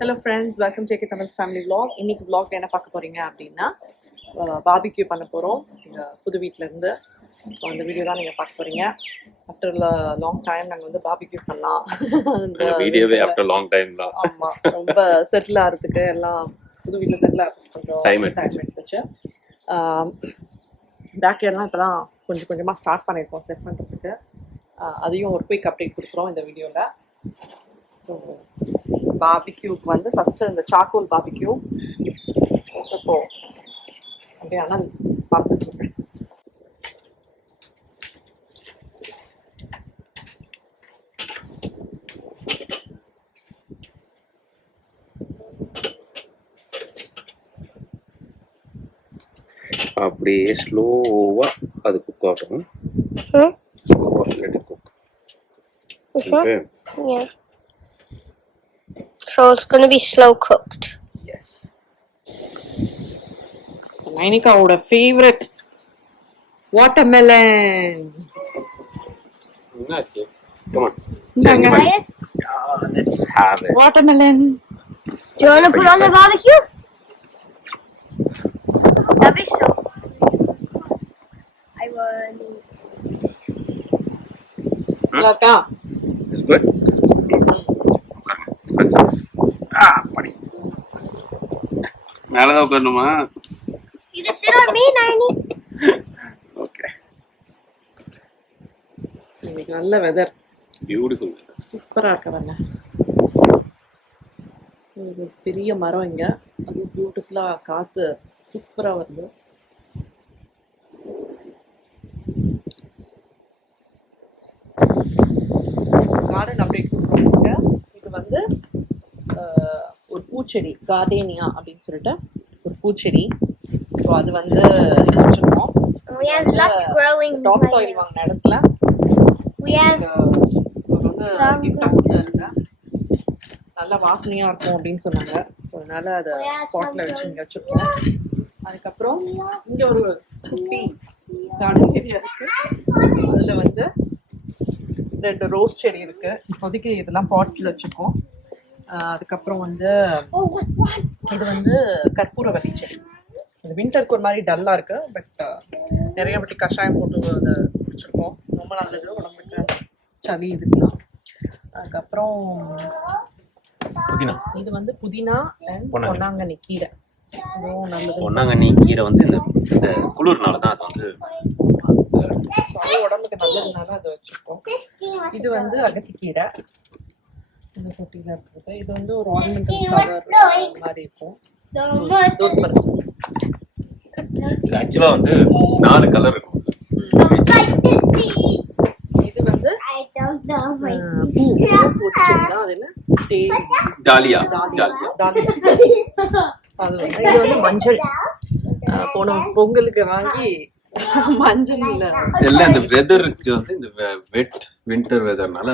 Hello friends, welcome to Tamil Family Vlog. இன்னைக்கு vlog என்ன பார்க்க போறீங்க அப்படின்னா BBQ பண்ண போறோம் எங்க புது வீட்ல இருந்து. ஸோ அந்த வீடியோ தான் நீங்க பார்க்க போறீங்க. ஆஃப்டர் லாங் டைம் நாங்க வந்து BBQ பண்ணலாம். இந்த வீடியோவே ஆஃப்டர் லாங் டைம் தான். ஆமா, ரொம்ப செட்டில் ஆகிறதுக்கு எல்லாம் புது வீட்ல செட்டில் ஆகிறதுக்கு கொஞ்சம் டைம் எடுத்துச்சு. பேக் யார்ட்லாம் இப்போதான் கொஞ்சமாக ஸ்டார்ட் பண்ணியிருக்கோம் செட் பண்ணுறதுக்கு. அதையும் ஒரு குயிக் அப்டேட் கொடுக்குறோம் இந்த வீடியோவில். ஸோ BBQக்கு வந்து ஃபஸ்ட்டு இந்த சார்கோல் BBQ இப்போ அப்படியே ஆனால் பார்த்துட்ருக்கேன். அப்படியே ஸ்லோவா அது குக் ஆகணும். ஸ்லோவா let it cook. Okay. Yeah. So it's going to be slow cooked. Yes. நைனிகாவோட ஃபேவரட் வாட்டர்மெலன். என்னாச்சு? Come on. Ryan, Let's have it. Watermelon. do you want to put on the barbecue? That'd be so. I want. நல்லாக்கா? It's good. படி. மேலதான் உட்காரணுமா? You can sit on me, Nani. Okay. இன்னைக்கு நல்ல weather, Beautiful. சூப்பரா இருக்க வரல. ஒரு பெரிய மரம் இங்க, அது பியூட்டிஃபுல்லா காத்து சூப்பரா வருது. கார்டன் அப்டேட் கொடுக்குறோம். இது வந்து ஒரு பூச்செடி, கார்டேனியா அப்படின்னு சொல்லிட்டு ஒரு பூச்செடி. ஸோ அது வந்து வச்சுருக்கோம். We have lots growing. Top soil வாங்கின இடத்துல We have. வந்து கிஃப்டாக கொடுத்துருந்தேன். நல்லா வாசனையா இருக்கும் அப்படின்னு சொன்னாங்க. ஸோ அதனால அதை பாட்டில் வச்சு இங்கே வச்சுருக்கோம். அதுக்கப்புறம் இங்கே ஒரு குட்டி கார்டன் ஏரியா இருக்கு. அதில் வந்து 2 ரோஸ் செடி இருக்கு. இப்போதைக்கு இதெல்லாம் பாட்ஸில் வச்சுருக்கோம். அதுக்கப்புறம் வந்து இது வந்து கற்பூரவல்லி செடி. இந்த வின்டருக்கு ஒரு மாதிரி டல்லாக இருக்கு, பட் நிறைய வாட்டி கஷாயம் போட்டு அதை குடிச்சிருக்கோம். ரொம்ப நல்லது உடம்புக்கு, சளி இதுக்குலாம். அதுக்கப்புறம் இது வந்து புதினா அண்ட் பொன்னாங்கண்ணி கீரை. இதுவும் நல்லது. பொன்னாங்கண்ணி கீரை வந்து இந்த குளிர்னால தான் அது வந்து உடம்புக்கு நல்லதுனால அதை வச்சுருக்கோம். இது வந்து அகத்திக்கீரை, இந்த தொட்டியில் இருக்குது. இது வந்து ஒரு ஆர்னமெண்டல் ஃப்ளவர் மாதிரி இருக்கும். இது ஆக்சுவலா வந்து 4 கலர் இருக்கும். இது வந்து பூ பூச்செடிதான். அது என்ன? டாலியா. அது வந்து இது வந்து மஞ்சள். போன பொங்கலுக்கு வாங்கி மஞ்சள் எல்லாம் இந்த வெதருக்கு வந்து இந்த வின்டர் வெதர்னால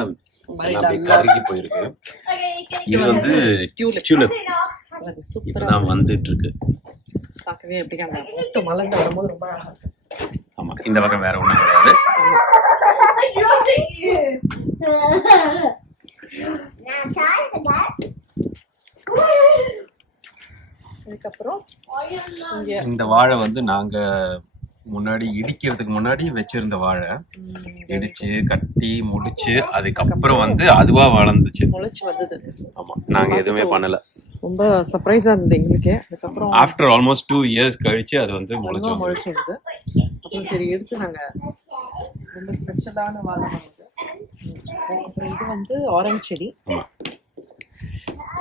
அப்படியே கருகி போயிருக்கு. இது வந்து டியூலிப் இப்பதான் வந்துட்டு இருக்கு. பார்க்கவே எப்படி அந்த மொட்டை மலர்ந்து வரும்போது ரொம்ப அழகா இருக்கு. ஆமா, இந்த பக்கம் வேற ஒண்ணும் கிடையாது. அதுக்கப்புறம் இந்த வாழை வந்து நாங்க முன்னாடி இடிக்கிறதுக்கு முன்னாடி வச்சிருந்த வாழை, இடிச்சு கட்டி முடிச்சு அதுக்கப்புறம் வந்து அதுவா வளர்ந்துச்சு, முளைச்சு வந்தது. ஆமா, நாங்க எதுவுமே பண்ணல. ரொம்ப சர்ப்ரைஸா இருந்தது எங்களுக்கு. அதுக்கப்புறம் ஆஃப்டர் ஆல்மோஸ்ட் 2 இயர்ஸ் கழிச்சு அது வந்து முளைச்சு வந்தது. அப்புறம் சரி எடுத்து நாங்க ரொம்ப ஸ்பெஷலான வாழை வந்து. அப்புறம் இது வந்து ஆரஞ்சு செடி,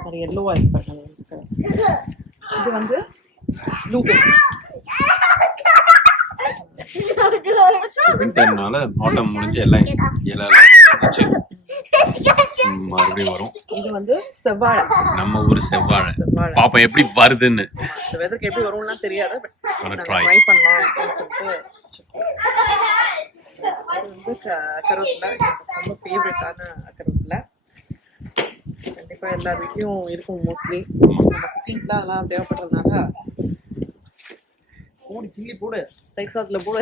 ஒரு எல்லோவா இருக்கு. இது வந்து ப்ளூபெர்ரி. வின்டர்னால ஆட்டம் முடிஞ்சு எல்லாம் இலை மறுபடியும் வரும். இது வந்து செவ்வாழை, நம்ம ஊர் செவ்வாழை. பாப்பா எப்படி வருதுன்னு. இந்த வெதருக்கு எப்படி வரும்லாம் தெரியாது, பட் ட்ரை பண்ணலாம் அப்படின்னு சொல்லிட்டு. இது வந்து கருவேப்பிலை, ரொம்ப ஃபேவரட்டான கருவேப்பிலை. கண்டிப்பா எல்லா வீட்லயும் இருக்கும் மோஸ்ட்லி. நம்ம குக்கிங்லாம் எல்லாம் தேவைப்படுறதுனால போடு, கிள்ளி போடு, தைசாத்துல போடு,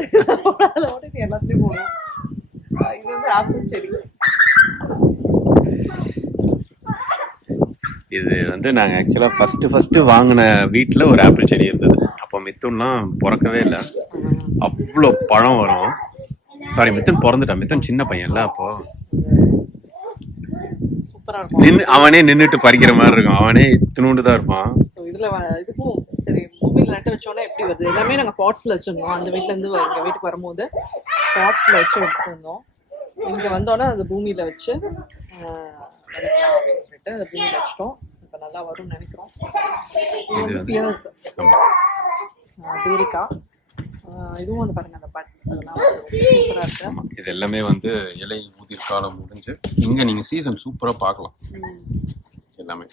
எல்லாத்துலயும் போடும். இது வந்து ஆப்பிள் செடி. இது வந்து நாங்கள் ஆக்சுவலாக ஃபஸ்ட்டு வாங்கின வீட்டில் ஒரு ஆப்பிள் செடி இருந்தது. அப்போ மித்துன்லாம் பிறக்கவே இல்லை. அவ்வளோ பழம் வரும். சாரி, மித்துன் பிறந்துட்டான். மித்துன் சின்ன பையன்ல. அப்போ அவனே நின்றுட்டு பறிக்கிற மாதிரி இருக்கும். அவனே இத்தினூண்டு தான் இருப்பான். இதுல இதுக்கும் சரி பூமியில நட்டு வச்சோன்னா எப்படி வருது? எல்லாமே நாங்கள் பாட்ஸ்ல வச்சிருந்தோம். அந்த வீட்டுல இருந்து எங்க வீட்டுக்கு வரும்போது பாட்ஸ்ல வச்சு எடுத்துட்டு வந்தோம். இங்க வந்தோன்னா அந்த பூமியில வச்சு வளர்க்கலாம் அப்படின்னு சொல்லிட்டு அந்த பூமியில வச்சிட்டோம். இப்போ நல்லா வரும்னு நினைக்கிறோம். பேரிக்காய் இதுவும் வந்து பாருங்க அந்த பட் அதெல்லாம் சூப்பரா இருக்கு. இது எல்லாமே வந்து இலை முதிர் காலம் முடிஞ்சு இங்க நீங்க சீசன் சூப்பரா பார்க்கலாம். எல்லாமே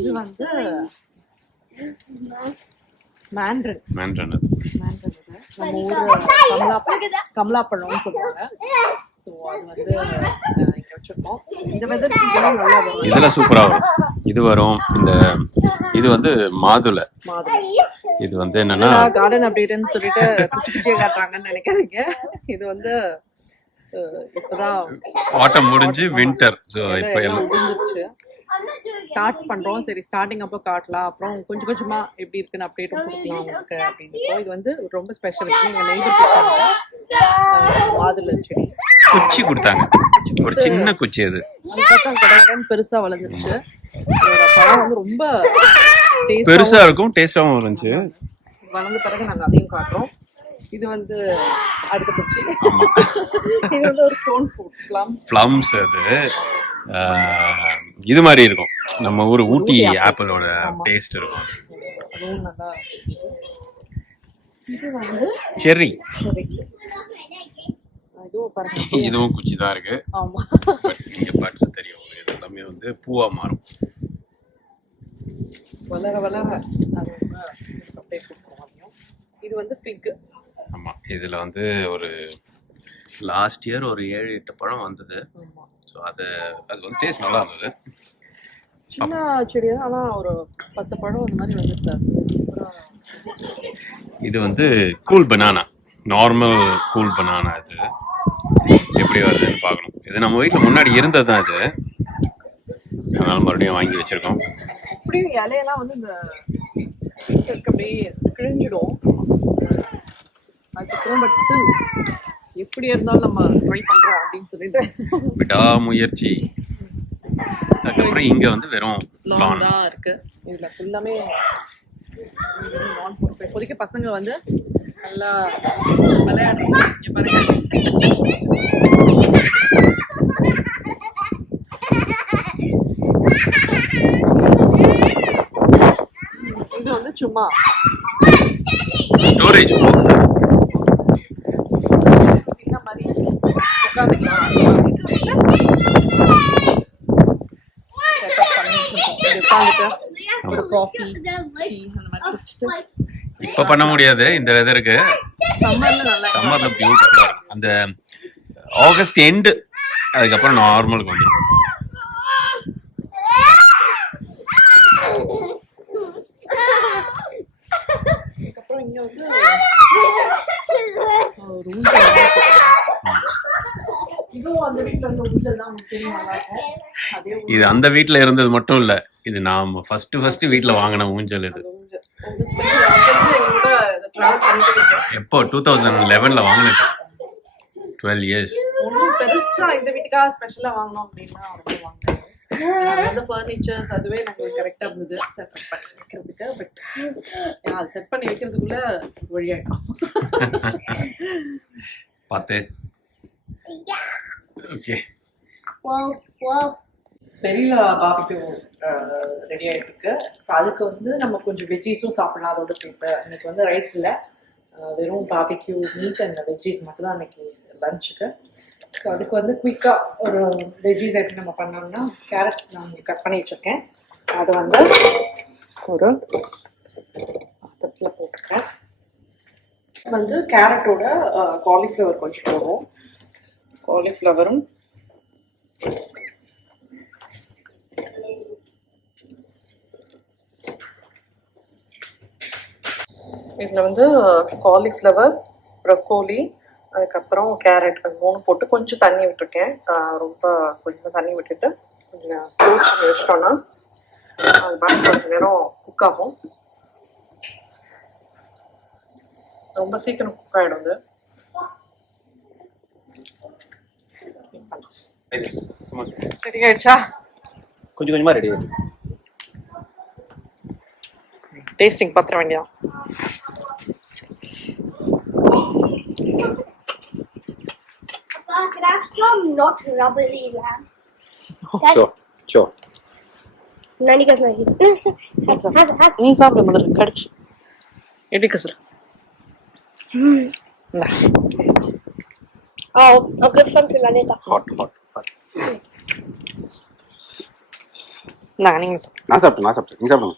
இது வந்து மேண்ட்ரன் அது நம்ம ஊர் கமலாப்பழம்னு சொல்லுவாங்க. ஸோ அது வந்து இங்கே வச்சிருக்கோம். இந்த வெதருக்கு இதெல்லாம் நல்லா வரும். இதெல்லாம் சூப்பரா வரும். இது வரும். இது வந்து மாதுளை. இது வந்து என்னன்னா கார்டன் அப்டேட்னு சொல்லிட்டு குச்சி குச்சியா காட்டுறாங்கன்னு நினைக்காதீங்க. இது வந்து இப்பதான் ஆட்டம் முடிஞ்சு வின்டர். ஸோ இப்போ முடிஞ்சிருச்சு. ஸ்டார்ட் பண்றோம். சரி ஸ்டார்டிங் அப்போ காட்டலாம், அப்புறம் கொஞ்சம் கொஞ்சமா எப்படி இருக்குன்னு அப்டேட்டும் கொடுக்கலாம் உங்களுக்கு அப்படின்னு. இது வந்து ரொம்ப ஸ்பெஷல். எங்க நெய்பர் கொடுத்தாங்க மாதுளை செடி, குச்சி கொடுத்தாங்க. ஒரு சின்ன குச்சி. அது அந்த பக்கம் கடகடன்னு பெருசா வளர்ந்துருச்சு. பழம் வந்து ரொம்ப பெருசா இருக்கும், டேஸ்டாவும் இருந்துச்சு. வளர்ந்த பிறகு நாங்க அதையும் காட்டுறோம். இது வந்து அடுத்த குச்சி. இது வந்து ஒரு ஸ்டோன் ஃப்ரூட் பிளம்ஸ். அது இது மாதிரி இருக்கும். நம்ம ஊர் ஊட்டி ஆப்பிளோட டேஸ்ட் இருக்கும். அதுவும் நல்லா. இது வந்து செர்ரி. இதுவும் குச்சி தான் இருக்கு. ஆமா, இங்க பட்ஸ் தெரியும். இது எல்லாமே வந்து பூவா மாறும். வளர வளர அது அப்படியே கொடுப்போம். இது வந்து ஃபிக். ஆமா, இதுல வந்து ஒரு லாஸ்ட் இயர் ஒரு 7-8 பழம் வந்தது. ஸோ அது வந்து டேஸ்ட் நல்லா இருந்தது. சின்ன செடி தான், ஆனால் ஒரு 10 பழம் அந்த மாதிரி வந்துருக்கு. இது வந்து cool banana, normal cool banana. இது எப்படி வருதுன்னு பார்க்கணும். இது நம்ம வீட்டில் முன்னாடி இருந்தது தான். இது அதனால மறுபடியும் வாங்கி வச்சிருக்கோம். இப்படியும் இலையெல்லாம் வந்து இந்த அப்படியே கிழிஞ்சிடும். அதுக்கப்புறம் பட் ஸ்டில் எப்படி இருந்தாலும் நம்ம ட்ரை பண்றோம் அப்படின்னு சொல்லிட்டு விடாமுயற்சி. அதுக்கப்புறம் இங்க வந்து வெறும் லான் தான் இருக்கு. இதுல ஃபுல்லாமே லான் போட்டு இப்போதைக்கு பசங்க வந்து நல்லா விளையாடுறாங்க. இது வந்து சும்மா ஸ்டோரேஜ் பாக்ஸ். இந்த மாதிரி உட்காந்துக்கலாம். ஒரு காஃபி டீ அந்த மாதிரி குடிச்சிட்டு. இப்ப பண்ண முடியாது இந்த வெதருக்கு. சம்மர்ல பியூட்டிஃபுல்லா இருக்கும். அந்த ஆகஸ்ட் எண்ட் அதுக்கப்புறம் நார்மலுக்கு வந்துடும். அதுக்கப்புறம் இங்க வந்து இது அந்த வீட்டுல இருந்தது மட்டும் இல்ல, இது நாம ஃபர்ஸ்ட் வீட்டுல வாங்கின ஊஞ்சல். இது எப்போ 2011ல வாங்கினது. 12 years. பெருசா இந்த வீட்டுக்காக ஸ்பெஷலா வாங்கணும் அப்படின்னா அந்த ஃபர்னிச்சர்ஸ் அதுவே நமக்கு கரெக்டா இருந்தது செட்டப் பண்ணி வைக்கிறதுக்கு. பட் அது செட் பண்ணி வைக்கிறதுக்குள்ள வழியாயிடும். பார்த்தே. ஓகே, பெரிய பாபிக்யூ ரெடி ஆகிட்டு இருக்கு. அதுக்கு வந்து நம்ம கொஞ்சம் வெஜ்ஜீஸும் சாப்பிடலாம் அதோட சேர்த்து. எனக்கு வந்து ரைஸ் இல்லை, வெறும் பாபிக்யூ மீட் அண்ட் வெஜ்ஜீஸ் மட்டும் தான் அன்னைக்கு லஞ்சுக்கு. ஸோ அதுக்கு வந்து குயிக்காக ஒரு வெஜ்ஜீஸ் எப்படி நம்ம பண்ணோம்னா, கேரட்ஸ் நான் கட் பண்ணி வச்சுருக்கேன். அதை வந்து ஒரு தட்டில் போட்டுக்கிறேன். வந்து கேரட்டோட காலிஃப்ளவர் கொஞ்சம் போடுவோம். காலிஃப்ளவரும் இதில் வந்து காலிஃப்ளவர், ப்ரொக்கோலி, அதுக்கப்புறம் கேரட் அது 3 போட்டு கொஞ்சம் தண்ணி விட்டுருக்கேன். ரொம்ப கொஞ்சம் தண்ணி விட்டுட்டு கொஞ்சம் க்ளோஸ் பண்ணி வச்சிட்டோன்னா அது பாட்டு கொஞ்சம் நேரம் குக் ஆகும். ரொம்ப சீக்கிரம் குக் ஆகிடும் அது. ரெடி ஆயிடுச்சா? கொஞ்சம் கொஞ்சமா ரெடி ஆயிடுச்சு. டேஸ்டிங் பத்திர வேண்டியா? Could I have some not rubbery lamb? Sure. Nanika's not eating. Have. நீ சாப்பிட முதல்ல கடிச்சு எப்படி கசுரு. Oh, I'll give some to Nanika. Hot. நீங்கள் நான் சாப்பிட்டேன். நீ சாப்பிடுங்க.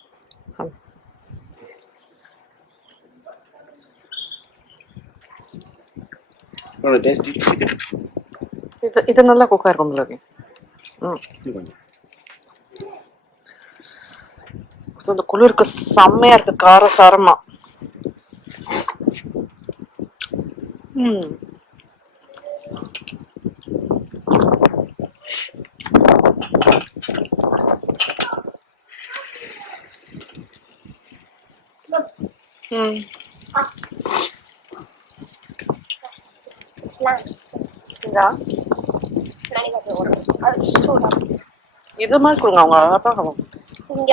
டேஸ்டி. இது நல்லா குக்காக இருக்கும் உங்களுக்கு. இந்த குளிருக்கு செம்மையா இருக்கு காரசாரமா. இது மாதிரி கொடுங்க அவங்க அழகா.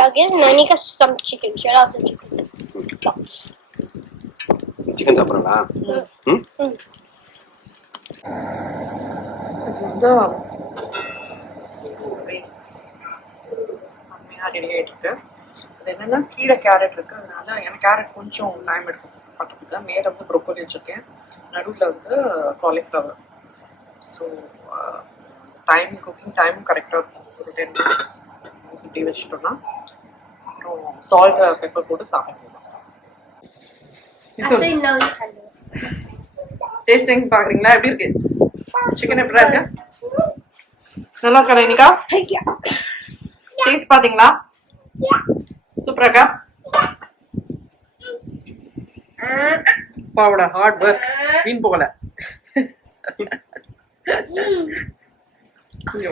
I'll give Nanika some chicken. Shut out the chicken chops. Chicken சாப்பிடுறா? இது செம்மையா ரெடி ஆகிட்டு இருக்கு. அது என்னன்னா கீழே கேரட் இருக்கு, அதனால எனக்கு கேரட் கொஞ்சம் டைம் எடுக்கும் பண்ணுறதுக்கு. மேலே வந்து ப்ரொக்கோலி வச்சுருக்கேன், நடுவில் வந்து காலிஃப்ளவர். ஸோ குக்கிங் டைமும் கரெக்டாக இருக்கும். ஒரு 10 minutes இப்படி வச்சுட்டோம்னா அப்புறம் சால்ட் பெப்பர் போட்டு சாப்பிடலாம். Actually, no, you can do it. Tasting பார்க்குறீங்களா? எப்படி இருக்கு சிக்கன்? எப்படி இருக்கு? நல்லா இருக்கா நைனிகா? டேஸ்ட் பார்த்தீங்களா? சூப்பரா இருக்கா? பாவோட ஹார்ட் ஒர்க் வீண் போகல.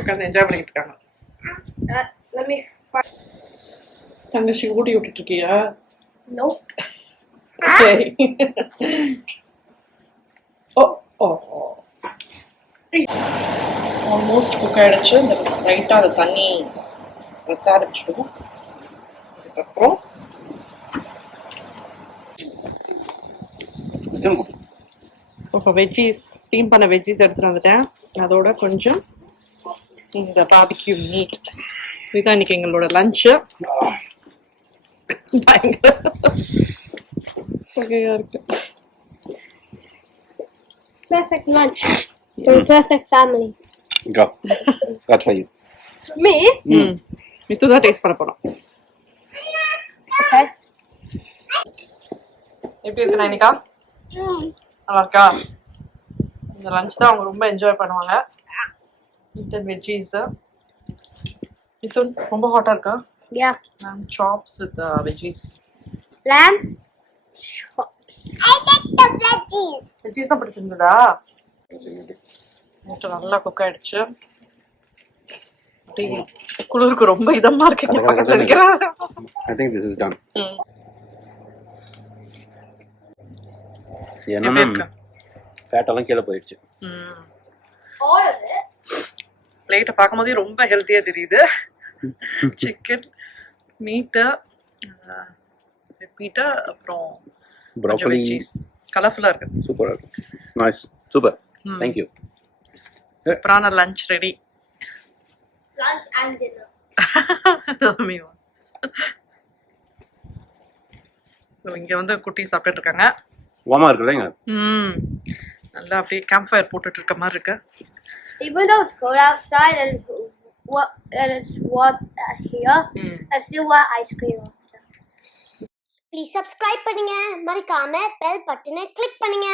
உட்காந்து என்ஜாய் பண்ணிட்டு இருக்காங்க. Let me. தங்கச்சி ஊட்டி விட்டுட்டு இருக்கியா? Nope. சரி. ஆல்மோஸ்ட் குக் ஆயிடுச்சு. இந்த லைட்டாக அந்த தண்ணி வத்த ஆரம்பிச்சிடுவோம். அதுக்கப்புறம் இப்போ வெஜ்ஜீஸ் ஸ்டீம் பண்ண வெஜ்ஜீஸ் எடுத்துகிட்டு வந்துட்டேன். அதோட கொஞ்சம் இந்த BBQ மீட். இதுதான் இன்னைக்கு எங்களோட லஞ்சு. பயங்கர இருக்கு. Perfect lunch for a perfect family. Go. That's for you. Me? Mithu தான் டேஸ்ட் பண்ண போறோம். Okay. எப்படி இருக்கு நைனிகா? நல்லா இருக்கா? இந்த லஞ்ச் தான் அவங்க ரொம்ப என்ஜாய் பண்ணுவாங்க. Meet veggies. மித்து ரொம்ப ஹாட்டா இருக்கா? Yeah. Lamb chops with veggies. Lamb chops. I like the veggies. Veggies தான் பிடிச்சிருந்ததா? நல்லா குக் ஆயிடுச்சு. குளிருக்கு ரொம்ப இதமா இருக்கு. பக்கத்துல நிக்கிறேன். I think this is done. ஏன்னா ஃபேட் எல்லாம் கீழே போயிடுச்சு. All of it. பிளேட்டை பார்க்கும்போதே ரொம்ப ஹெல்த்தியா தெரியுது. சிக்கன் மீட்டு அப்புறம் ப்ரோக்கோலி கலர்ஃபுல்லா இருக்கு. சூப்பரா இருக்கு. நைஸ். சூப்பர். Thank you. சூப்பரான lunch ready. Lunch and dinner. இங்க வந்து குட்டி சாப்பிட்டுட்டு இருக்காங்க. வாமா இருக்குல்லங்க. நல்லா அப்படியே கேம்ப் ஃபயர் போட்டுட்டு இருக்க மாதிரி இருக்கு. Even though it's cold outside and it's warm here, I still want ice cream. Please subscribe பண்ணுங்க, மறக்காம bell button-ஐ click பண்ணுங்க.